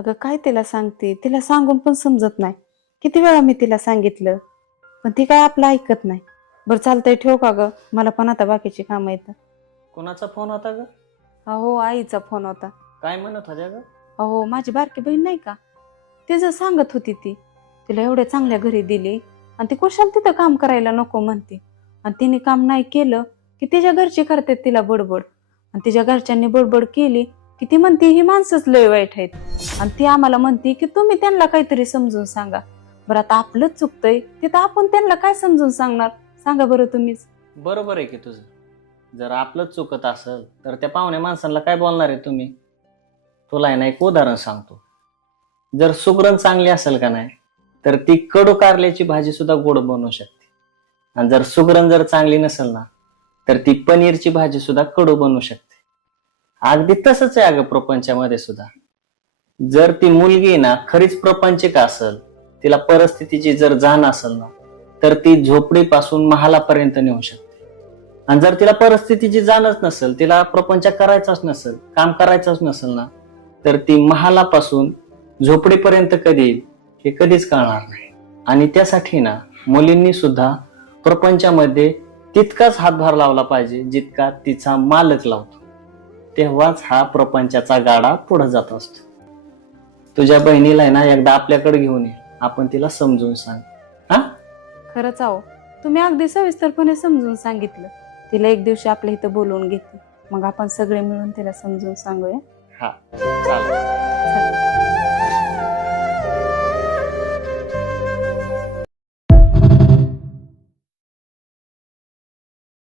अगं काय तिला सांगते, तिला सांगून पण समजत नाही. किती वेळा मी तिला सांगितलं, पण ती काय आपलं ऐकत नाही. बरं चालतंय, ठेव का ग, मला पण आता बाकीची कामं येतात. कोणाचा फोन होता ग? अहो आईचा फोन होता. काय म्हणत होत्या ग? अहो माझी बारकी बहीण नाही का, तिचं सांगत होती ती, तिला एवढ्या चांगल्या घरी दिली आणि ती कुशाल तिथं काम करायला नको म्हणते. आणि तिने काम नाही केलं की तिच्या घरची करतात तिला बडबड, आणि तिच्या घरच्यांनी बडबड केली की ती म्हणते ही माणसंच लय वाईट आहेत. आणि ती आम्हाला म्हणते की तुम्ही त्यांना काहीतरी समजून सांगा. बरं आता आपलंच चुकतंय तिथं आपण त्यांना काय समजून सांगणार, सांगा बरं तुम्हीच. बरोबर आहे की तुझं. जर आपलंच चुकत असेल तर त्या पाहुण्या माणसांना काय बोलणार आहे तुम्ही? तुला आहे ना एक उदाहरण सांगतो. जर सुगरण चांगली असेल का नाही, तर ती कडू कारल्याची भाजी सुद्धा गोड बनवू शकते. आणि जर सुगरण जर चांगली नसेल ना, तर ती पनीरची भाजी सुद्धा कडू बनवू शकते. अगदी तसंच आहे अगं प्रपंचामध्ये सुद्धा. जर ती मुलगी ना खरीच प्रपंचिक असेल, तिला परिस्थितीची जर जाण असेल ना, तर ती झोपडीपासून महालापर्यंत नेऊ शकते. आणि जर तिला परिस्थितीची जाणच नसेल, तिला प्रपंच करायचाच नसेल, काम करायचंच नसेल ना, तर ती महालापासून झोपडीपर्यंत कधी येईल हे कधीच कळणार नाही. आणि त्यासाठी ना मुलींनी सुद्धा प्रपंचामध्ये तितकाच हातभार लावला पाहिजे जितका तिचा मालक लावतो. तेव्हाच हा प्रपंचाचा गाडा पुढे जात असतो. तुझ्या बहिणीला आहे ना एकदा आपल्याकडे घेऊन ये, आपण तिला समजून सांग. हा, खरंच आहो, तुम्ही अगदी सविस्तरपणे समजून सांगितलं. तिला एक दिवशी आपल्या इथं बोलवून घेते, मग आपण सगळे मिळून तिला समजून सांगूया. हा, चालेल.